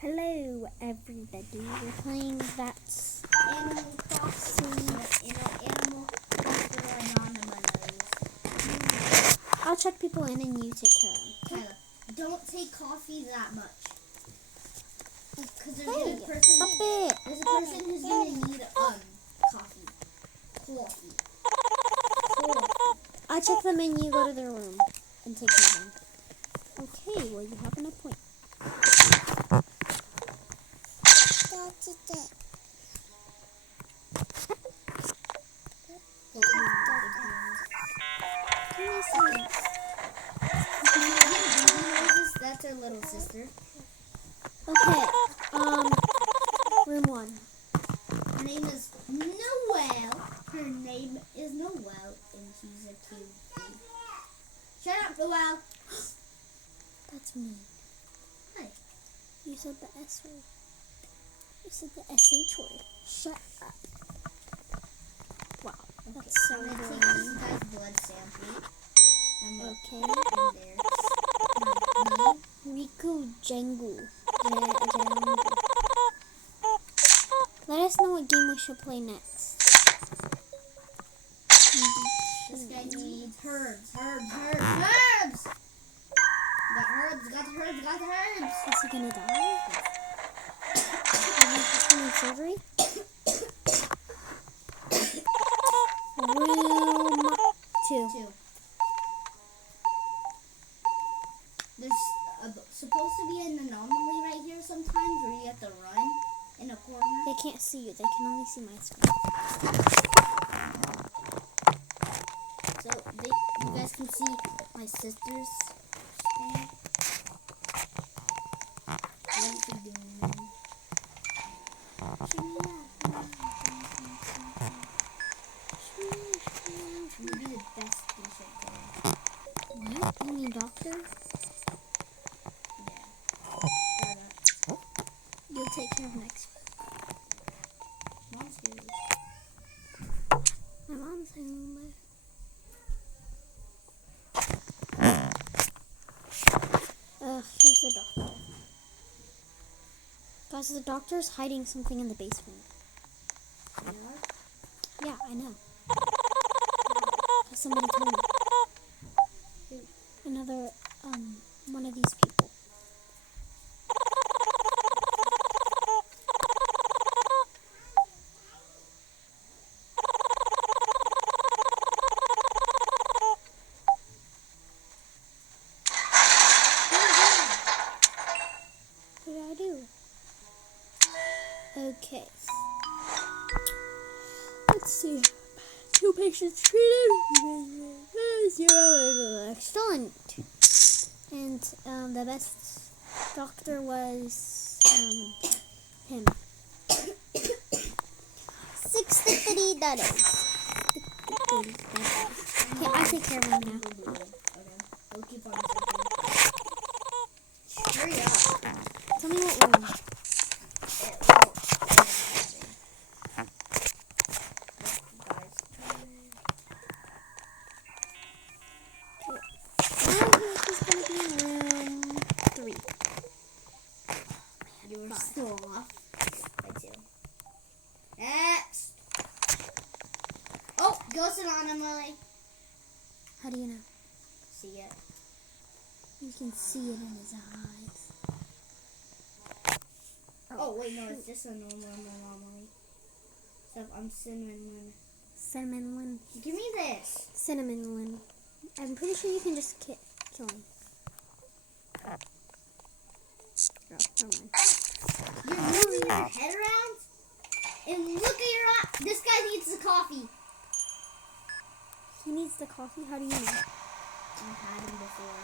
Hello, everybody. We're playing That's Animal Crossing. Animal Crossing Anonymous. I'll check people in and you take care of them. Tyler, don't take coffee that much. Because there's Hey, a person. stop it. There's a person who's gonna need coffee. Coffee. I'll check them in, you go to their room and take care of them. Okay, well, you have an appointment. That's it. That's our little sister. Okay, room 1. Her name is Noelle. Her name is Noelle, and she's a cute baby. Shut up, Noelle. That's me. Hi. You said the S word. You said the SH word. Shut up. Wow, that's so I'm gonna take annoying. this guy's blood sample. And look Okay. in there. Riku Jengu. Jengu. Let us know what game we should play next. This guy needs herbs. Got the herbs. Is he gonna die? Is he need surgery? Room 2. There's supposed to be an anomaly right here sometimes where you have to run in a corner. They can't see you. They can only see my screen. So you guys can see my sister's screen. What is she doing? Maybe the best patient there. What? You mean doctor? Yeah. You'll take care of next. Mom's here. My mom's home. Here's the doctor. Guys, the doctor's hiding something in the basement. Yeah, I know. Somebody told me. Another, one of these people. What did I do? Okay. Let's see. 2 patients treated. 0. Excellent. And the best doctor was him. 60 $30. Okay, I take care of him now. Okay. We'll keep on searching. Hurry up. Tell me what room. He's gonna be in room 3. You were still off. By 2. Next. Oh, Ghost Anomaly. How do you know? See it. You can see it in his eyes. Oh, wait, no, it's just a normal anomaly. So I'm Cinnamon. Cinnamon. Give me this. Cinnamon. I'm pretty sure you can just kill him. Oh, never mind. You're moving your head around? And look at your eye. This guy needs the coffee. He needs the coffee? How do you know? I've had him before.